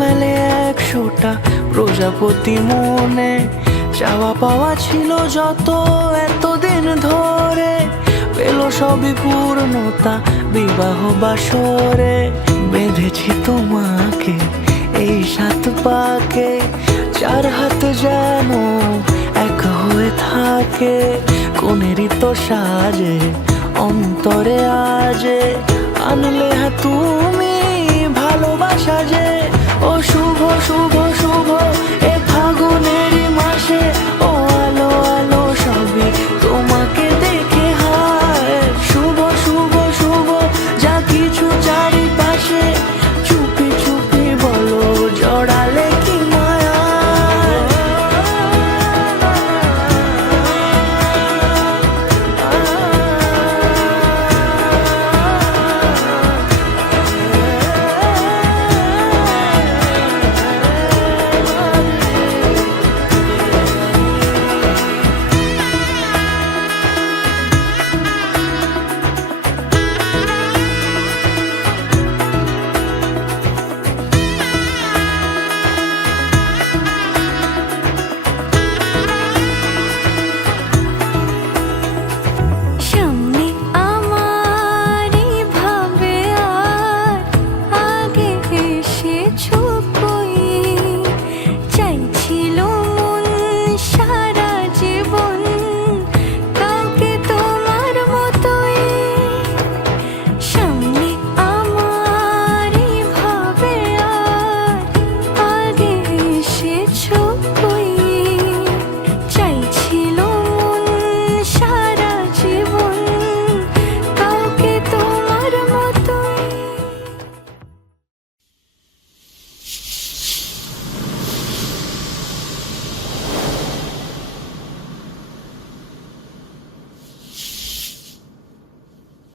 মেলে 100টা প্রজাপতি মনে, চাওয়া পাওয়া ছিল যত এতদিন ধরে, পেল সবই পূর্ণতা বিবাহ বাসরে। বেঁধেছি তোমাকে এই 7 পাকে, 4 হাত যেন এক হয়ে থাকে, কোনেরই তো সাজে অন্তরে আজে, আনলে তুমি ভালোবাসা যে। ও শুভ শুভ